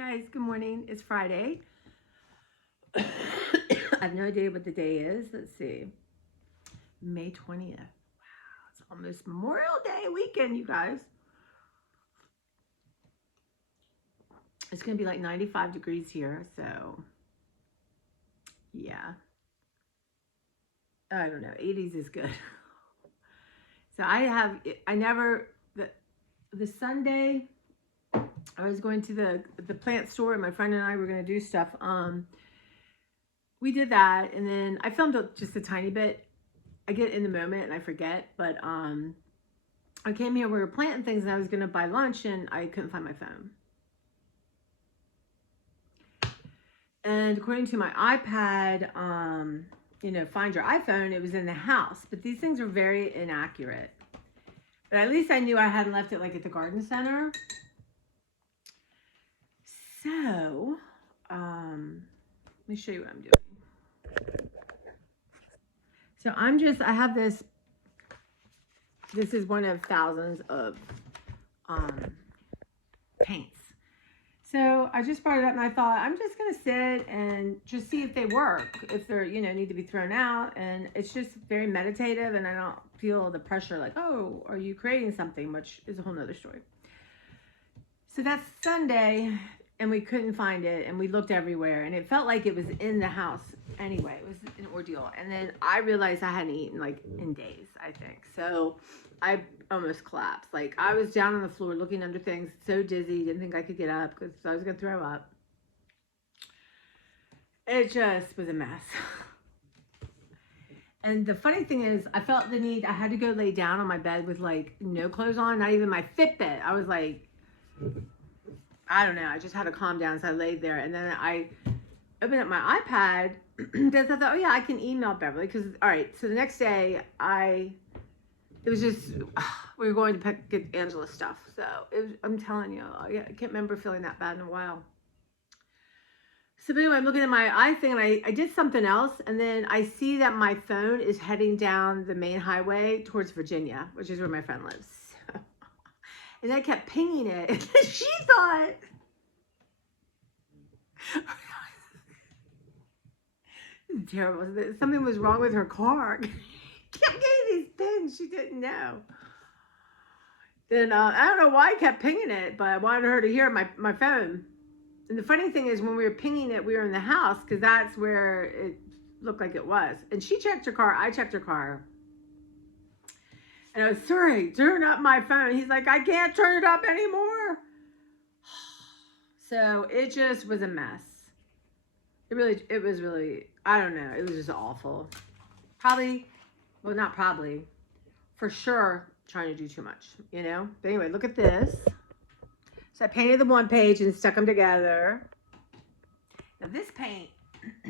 guys, good morning. It's Friday. I have no idea what the day is. Let's see. May 20th. Wow, it's almost Memorial Day weekend, you guys. It's going to be like 95 degrees here, so yeah. I don't know. 80s is good. So the Sunday, I was going to the plant store and my friend and I were going to do stuff. We did that, and then I filmed just a tiny bit. I get in the moment and I forget, but I came here, we were planting things, and I was going to buy lunch, and I couldn't find my phone. And according to my iPad, find your iPhone, it was in the house, but these things are very inaccurate. But at least I knew I hadn't left it like at the garden center. So, let me show you what I'm doing. So I have this is one of thousands of paints. So I just brought it up and I thought, I'm just going to sit and just see if they work, if they're, need to be thrown out. And it's just very meditative, and I don't feel the pressure like, oh, are you creating something, which is a whole nother story. So that's Sunday, and we couldn't find it, and we looked everywhere, and it felt like it was in the house anyway. It was an ordeal. And then I realized I hadn't eaten like in days, I think. So I almost collapsed. Like, I was down on the floor looking under things, so dizzy, didn't think I could get up because I was going to throw up. It just was a mess. And the funny thing is, I felt the need, I had to go lay down on my bed with like no clothes on, not even my Fitbit. I was like, I don't know, I just had to calm down. So I laid there, and then I opened up my iPad because I thought, oh yeah, I can email Beverly. Because, all right, so the next day it was just, we were going to get Angela stuff. So I'm telling you, I can't remember feeling that bad in a while. So anyway, I'm looking at my iThing, and I did something else. And then I see that my phone is heading down the main highway towards Virginia, which is where my friend lives. And I kept pinging it. And she thought, terrible. Something was wrong with her car. Kept getting these pings she didn't know. Then I don't know why I kept pinging it, but I wanted her to hear my phone. And the funny thing is, when we were pinging it, we were in the house because that's where it looked like it was. And she checked her car. I checked her car. And I was, sorry, turn up my phone. He's like, I can't turn it up anymore. So it just was a mess. It was really, I don't know. It was just awful. Not probably, for sure, trying to do too much, But anyway, look at this. So I painted the one page and stuck them together. Now this paint,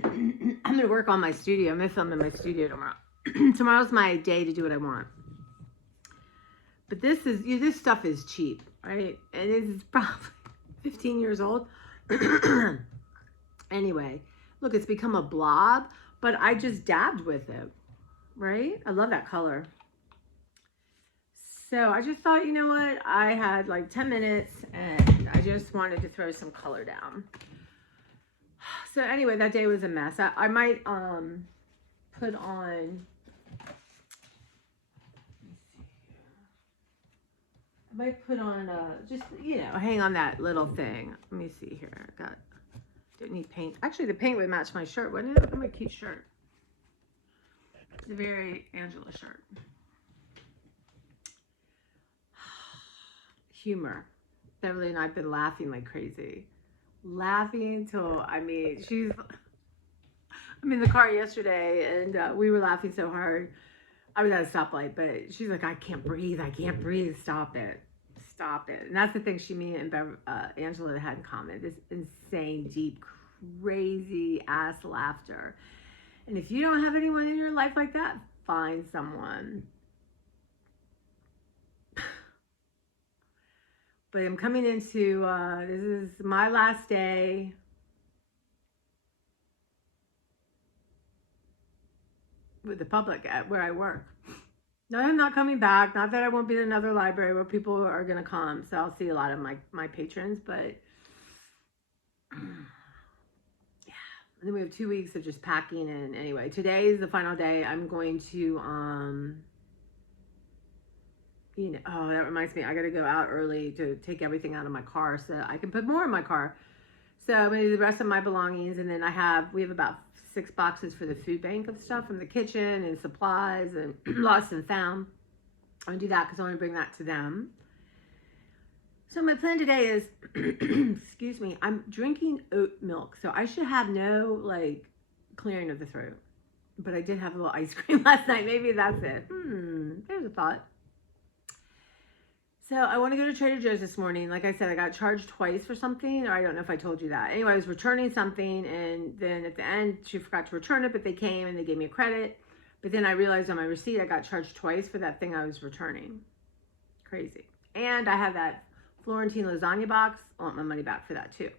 I'm going to work on my studio. I'm going to film in my studio tomorrow. Tomorrow's my day to do what I want. But this stuff is cheap, right? And this is probably 15 years old. Anyway, look, it's become a blob, but I just dabbed with it, right? I love that color. So I just thought, you know what? I had like 10 minutes and I just wanted to throw some color down. So anyway, that day was a mess. I might put on, just, hang on that little thing. Let me see here. Didn't need paint. Actually, the paint would match my shirt, wouldn't it? Look at my cute shirt. It's a very Angela shirt. Humor. Beverly and I have been laughing like crazy. Laughing till, I'm in the car yesterday, and we were laughing so hard. I was at a stoplight, but she's like, I can't breathe. Stop it. And that's the thing me and Angela had in common. This insane, deep, crazy ass laughter. And if you don't have anyone in your life like that, find someone. But I'm coming into, this is my last day. With the public at where I work. No, I'm not coming back. Not that I won't be in another library where people are going to come. So I'll see a lot of my patrons. But And then we have 2 weeks of just packing. And anyway, today is the final day. I'm going to, oh, that reminds me, I got to go out early to take everything out of my car so I can put more in my car. So I'm going to do the rest of my belongings. And then we have about 6 boxes for the food bank of stuff from the kitchen and supplies and lost and found. I'm going to do that because I want to bring that to them. So my plan today is, excuse me, I'm drinking oat milk. So I should have no like clearing of the throat. But I did have a little ice cream last night. Maybe that's it. There's a thought. So I want to go to Trader Joe's this morning. Like I said, I got charged twice for something, or I don't know if I told you that. Anyway, I was returning something, and then at the end, she forgot to return it, but they came and they gave me a credit. But then I realized on my receipt, I got charged twice for that thing I was returning. Crazy. And I have that Florentine lasagna box. I want my money back for that too.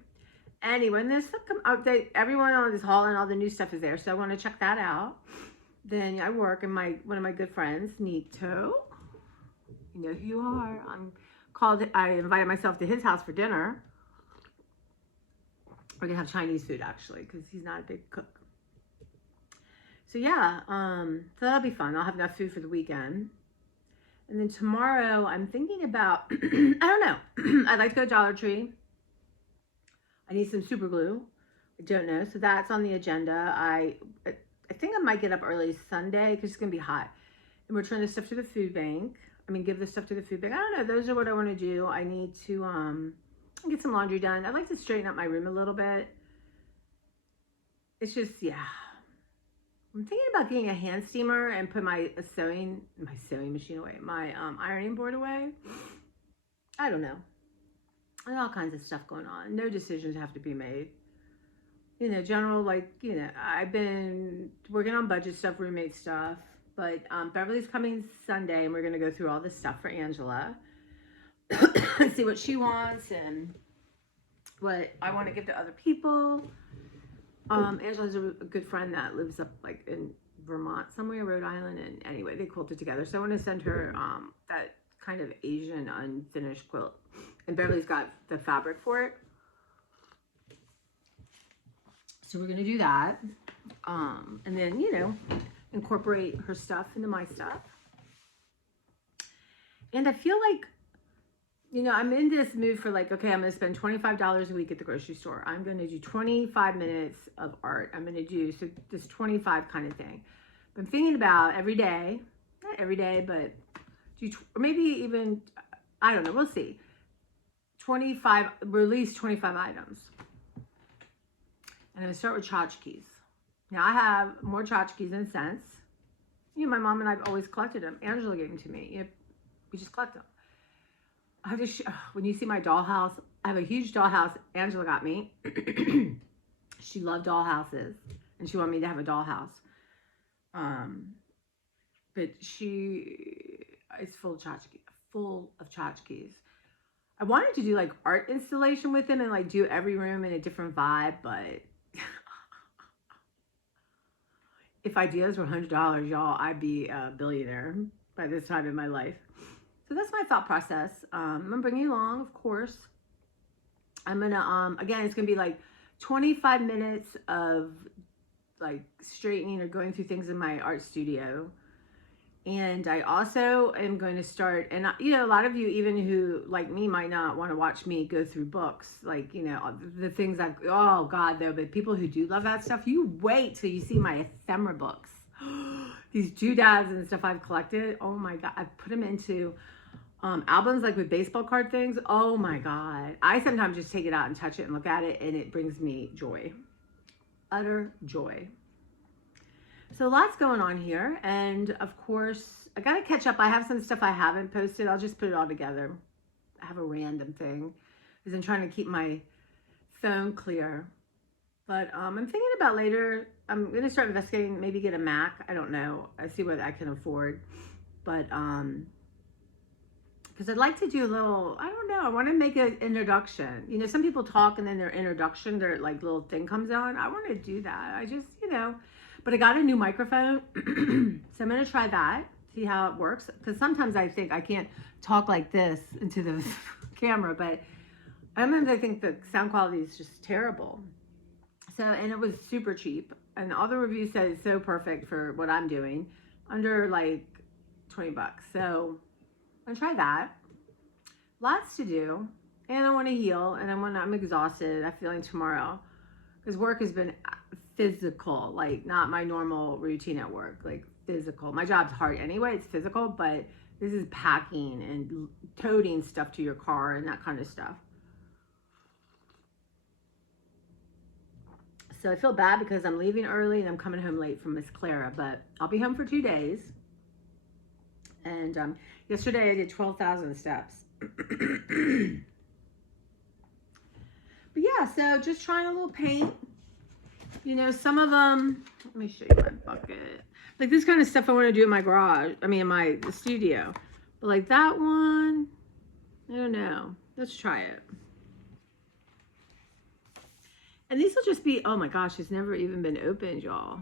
Anyway, when this update, everyone on this haul and all the new stuff is there, so I want to check that out. Then I work, and one of my good friends, Nito, you know who you are. I invited myself to his house for dinner. We're gonna have Chinese food actually, because he's not a big cook. So yeah, so that'll be fun. I'll have enough food for the weekend. And then tomorrow, I'm thinking about, I don't know. I'd like to go to Dollar Tree. I need some super glue. I don't know. So that's on the agenda. I think I might get up early Sunday because it's going to be hot. And return this stuff to the food bank. Give this stuff to the food bank. I don't know. Those are what I want to do. I need to get some laundry done. I'd like to straighten up my room a little bit. It's just, yeah. I'm thinking about getting a hand steamer and put my sewing machine away, my ironing board away. I don't know. There's all kinds of stuff going on. No decisions have to be made. General, I've been working on budget stuff, roommate stuff, but Beverly's coming Sunday, and we're going to go through all this stuff for Angela. See what she wants and what I want to give to other people. Angela's a good friend that lives up in Vermont somewhere, Rhode Island, and anyway, they quilted together. So I want to send her that kind of Asian unfinished quilt, and Beverly's got the fabric for it. So we're gonna do that, and then incorporate her stuff into my stuff. And I feel like, I'm in this mood for okay, I'm going to spend $25 a week at the grocery store. I'm going to do 25 minutes of art. I'm going to do this 25 kind of thing. But I'm thinking about every day, not every day, but or maybe even, I don't know, we'll see. Release 25 items. And I'm going to start with tchotchkes. Now I have more tchotchkes than cents. My mom and I've always collected them. Angela gave them to me. We just collect them. When you see my dollhouse, I have a huge dollhouse Angela got me. She loved dollhouses, and she wanted me to have a dollhouse. But she is full of tchotchkes. I wanted to do art installation with them and do every room in a different vibe, but if ideas were $100, y'all, I'd be a billionaire by this time in my life. So that's my thought process. I'm gonna bring you along, of course. I'm gonna, again, it's gonna be 25 minutes of straightening or going through things in my art studio. And I also am going to start, and a lot of you, even who like me, might not want to watch me go through books, the things oh God, though, but people who do love that stuff, you wait till you see my ephemera books. These doodads and stuff I've collected, oh my God, I've put them into albums with baseball card things. Oh my God. I sometimes just take it out and touch it and look at it, and it brings me joy. Utter joy. So lots going on here. And of course, I got to catch up. I have some stuff I haven't posted. I'll just put it all together. I have a random thing because I'm trying to keep my phone clear. But I'm thinking about later, I'm going to start investigating, maybe get a Mac. I don't know. I see what I can afford. But, because I'd like to do a little, I don't know, I want to make an introduction. Some people talk and then their introduction, their little thing comes on. I want to do that. I just, but I got a new microphone. So I'm going to try that, see how it works. Because sometimes I think I can't talk like this into the camera, but sometimes I think the sound quality is just terrible. So, and it was super cheap. And all the reviews said it's so perfect for what I'm doing, under like 20 bucks. So I'm gonna try that. Lots to do. And I want to heal, and I'm exhausted. I'm feeling tomorrow because work has been physical, like not my normal routine at work, like physical. My job's hard anyway, it's physical, but this is packing and toting stuff to your car and that kind of stuff. So I feel bad because I'm leaving early and I'm coming home late from Miss Clara, but I'll be home for 2 days. And yesterday I did 12,000 steps. But yeah, so just trying a little paint. You know, some of them, let me show you my bucket. Like this kind of stuff I want to do in my garage, in my studio. But like that one, I don't know. Let's try it. And these will just be, oh my gosh, it's never even been opened, y'all.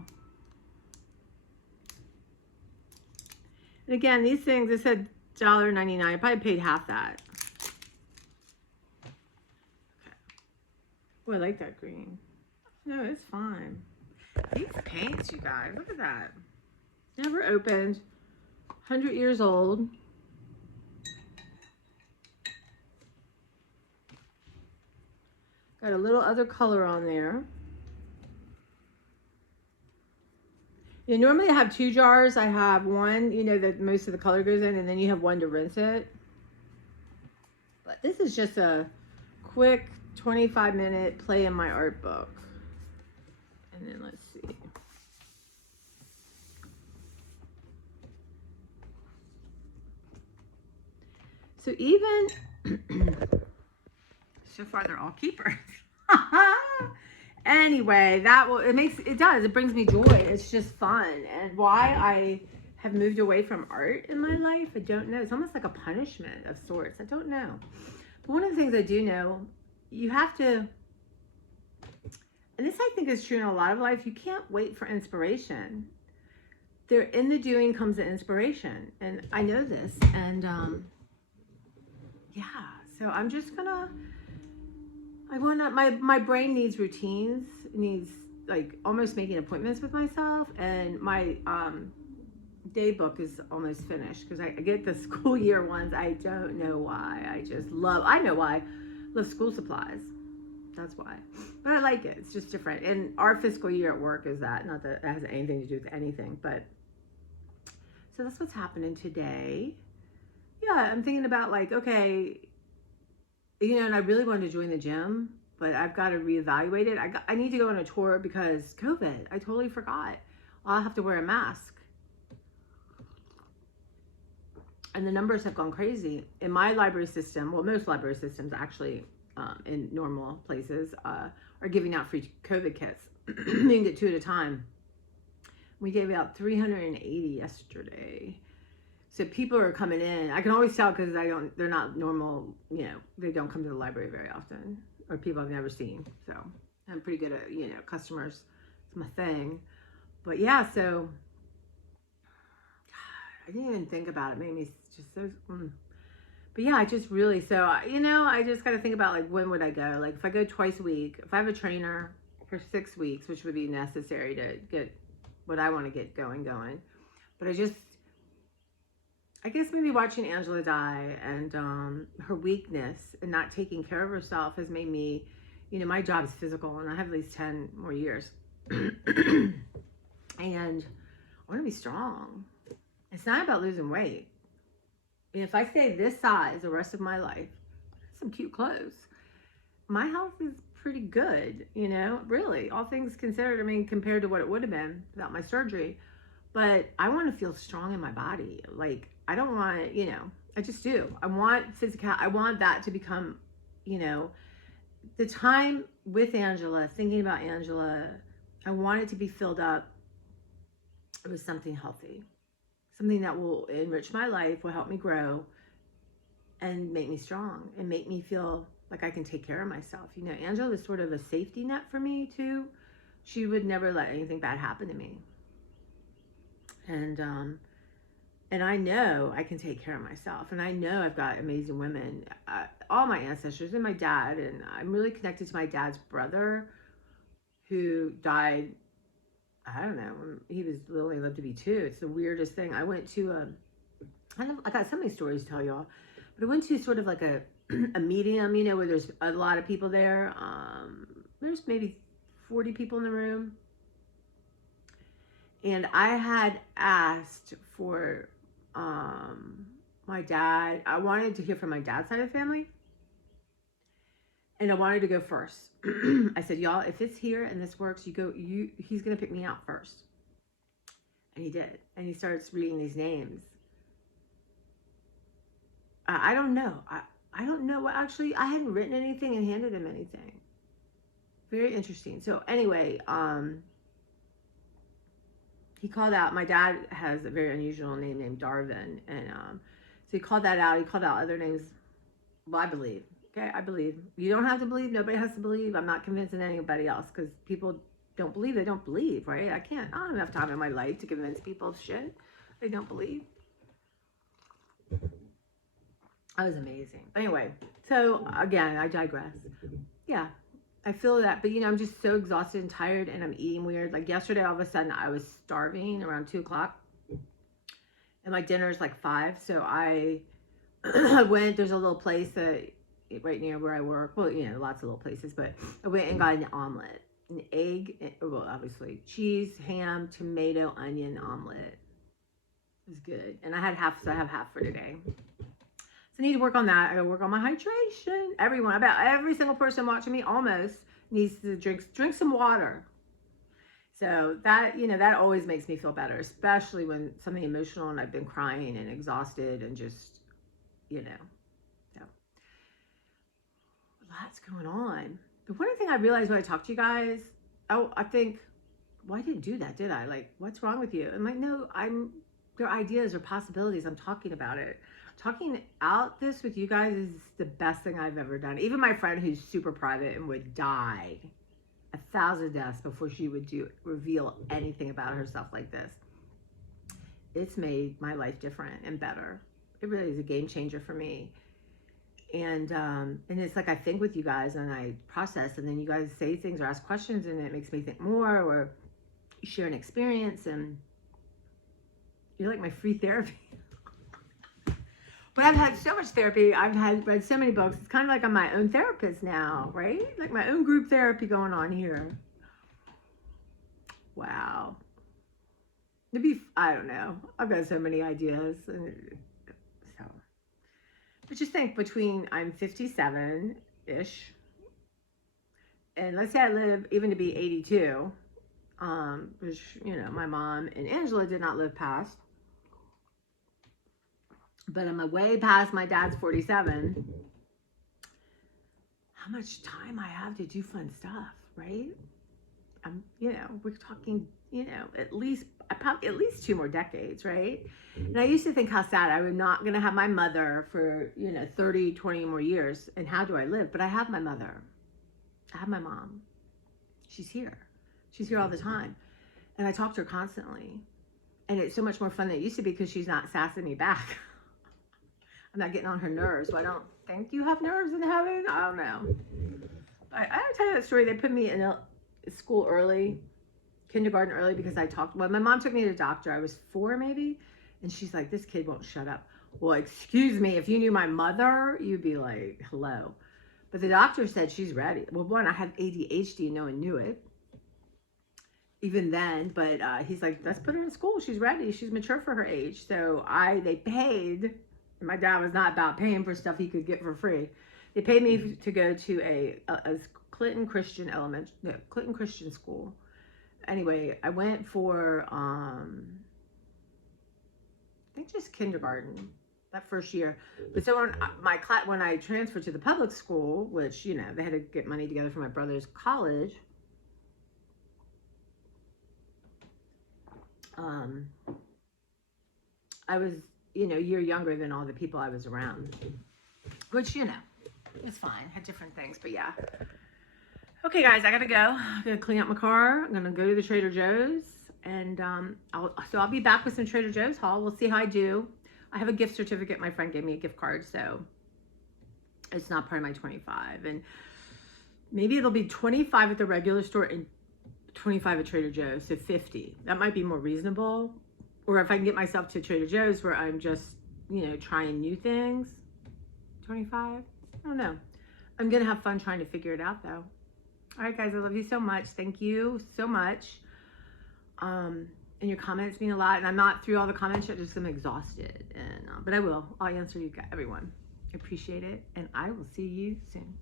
And again, these things, it said $1.99. I probably paid half that. Okay. Oh, I like that green. No, it's fine. These paints, you guys, look at that. Never opened. 100 years old. Got a little other color on there. You know, normally I have 2 jars. I have one, you know, that most of the color goes in, and then you have one to rinse it. But this is just a quick 25-minute play in my art book. And then let's see. So even so far they're all keepers. Anyway, it brings me joy. It's just fun. And why I have moved away from art in my life, I don't know. It's almost like a punishment of sorts. I don't know. But one of the things I do know, you have to, and this I think is true in a lot of life, you can't wait for inspiration. There, in the doing comes the inspiration. And I know this. And yeah, so I'm just gonna, my brain needs routines, needs like almost making appointments with myself. And my day book is almost finished because I get the school year ones. I don't know why. I know why. Love school supplies. That's why. But I like it. It's just different. And our fiscal year at work is that. Not that it has anything to do with anything, but so that's what's happening today. Yeah, I'm thinking about like, okay, you know, and I really wanted to join the gym, but I've got to reevaluate it. I need to go on a tour because COVID. I totally forgot. I'll have to wear a mask. And the numbers have gone crazy. In my library system, well, most library systems actually in normal places are giving out free COVID kits. You can get 2 at a time. We gave out 380 yesterday. So people are coming in. I can always tell because they're not normal, you know, they don't come to the library very often, or people I've never seen. So I'm pretty good at, you know, customers. It's my thing. But yeah, so God, I didn't even think about it. It made me just so, But yeah, I just really, so, you know, I just got to think about like, when would I go? Like if I go twice a week, if I have a trainer for 6 weeks, which would be necessary to get what I want to get going. But I guess maybe watching Angela die and her weakness and not taking care of herself has made me, you know, my job is physical and I have at least 10 more years. And I want to be strong. It's not about losing weight. And if I stay this size the rest of my life, some cute clothes, my health is pretty good, you know, really, all things considered. I mean, compared to what it would have been without my surgery. But I want to feel strong in my body. Like, I don't want, you know, I just do. I want physical, I want that to become, you know, the time with Angela, thinking about Angela, I want it to be filled up with something healthy, something that will enrich my life, will help me grow and make me strong and make me feel like I can take care of myself. You know, Angela is sort of a safety net for me too. She would never let anything bad happen to me. And I know I can take care of myself. And I know I've got amazing women, all my ancestors and my dad. And I'm really connected to my dad's brother, who died, I don't know, he was only lived to be 2. It's the weirdest thing. I went to I got so many stories to tell y'all, but I went to sort of like a medium, you know, where there's a lot of people there. There's maybe 40 people in the room. And I had asked for my dad. I wanted to hear from my dad's side of the family. And I wanted to go first. I said, y'all, if it's here and this works, he's going to pick me out first. And he did. And he starts reading these names. I don't know. I don't know. Actually, I hadn't written anything and handed him anything. Very interesting. So anyway, he called out, my dad has a very unusual name named Darvin. And so he called that out. He called out other names. Well, I believe. Okay, I believe. You don't have to believe. Nobody has to believe. I'm not convincing anybody else because people don't believe. They don't believe, right? I don't have enough time in my life to convince people of shit they don't believe. That was amazing. Anyway, so again, I digress. Yeah, I feel that. But, you know, I'm just so exhausted and tired and I'm eating weird. Like yesterday, all of a sudden, I was starving around 2 o'clock. And my dinner is like 5. So I went, there's a little place that right near where I work. Well, you know, lots of little places. But I went and got an omelet. An egg, well, obviously, cheese, ham, tomato, onion omelet. It was good. And I had half, so I have half for today. I need to work on that. I gotta work on my hydration. Everyone, about every single person watching me almost needs to drink some water. So that, you know, that always makes me feel better, especially when something emotional and I've been crying and exhausted and just, you know, so lots going on. The one thing I realized when I talked to you guys, I think, well, I didn't do that, did I? Like, what's wrong with you? I'm like, no, they're ideas or possibilities. I'm talking about it. Talking out this with you guys is the best thing I've ever done. Even my friend who's super private and would die 1,000 deaths before she would reveal anything about herself like this. It's made my life different and better. It really is a game changer for me. And it's like I think with you guys and I process, and then you guys say things or ask questions and it makes me think more, or you share an experience and you're like my free therapy. But I've had so much therapy. I've read so many books. It's kind of like I'm my own therapist now, right? Like my own group therapy going on here. Wow. I don't know. I've got so many ideas. So, but just think I'm 57-ish. And let's say I live even to be 82, which, you know, my mom and Angela did not live past. But I'm way past my dad's 47. How much time I have to do fun stuff, right? You know, we're talking, you know, at least 2 more decades, right? And I used to think how sad I'm not going to have my mother for, you know, 30, 20 more years. And how do I live? But I have my mother. I have my mom. She's here. She's here all the time. And I talk to her constantly. And it's so much more fun than it used to be because she's not sassing me back. I'm not getting on her nerves. So I don't think you have nerves in heaven. I don't know. I don't tell you that story. They put me in school early, kindergarten early, because my mom took me to the doctor. I was 4 maybe. And she's like, this kid won't shut up. Well, excuse me. If you knew my mother, you'd be like, hello. But the doctor said she's ready. Well, one, I have ADHD and no one knew it. Even then, but he's like, let's put her in school. She's ready. She's mature for her age. So they paid. My dad was not about paying for stuff he could get for free. They paid me to go to a Clinton Christian Clinton Christian school. Anyway, I went for I think just kindergarten that first year. But so when I transferred to the public school, which, you know, they had to get money together for my brother's college. I was, you know, a year younger than all the people I was around, which, you know, it's fine. Had different things, but yeah. Okay, guys, I gotta go. I'm gonna clean up my car. I'm gonna go to the Trader Joe's, and I'll be back with some Trader Joe's haul. We'll see how I do. I have a gift certificate. My friend gave me a gift card, so it's not part of my 25, and maybe it'll be 25 at the regular store and 25 at Trader Joe's, so 50. That might be more reasonable. Or if I can get myself to Trader Joe's where I'm just, you know, trying new things, 25. I don't know. I'm gonna have fun trying to figure it out though. All right, guys, I love you so much. Thank you so much. And your comments mean a lot. And I'm not through all the comments yet, just I'm exhausted. And but I will. I'll answer you guys, everyone. I appreciate it, and I will see you soon.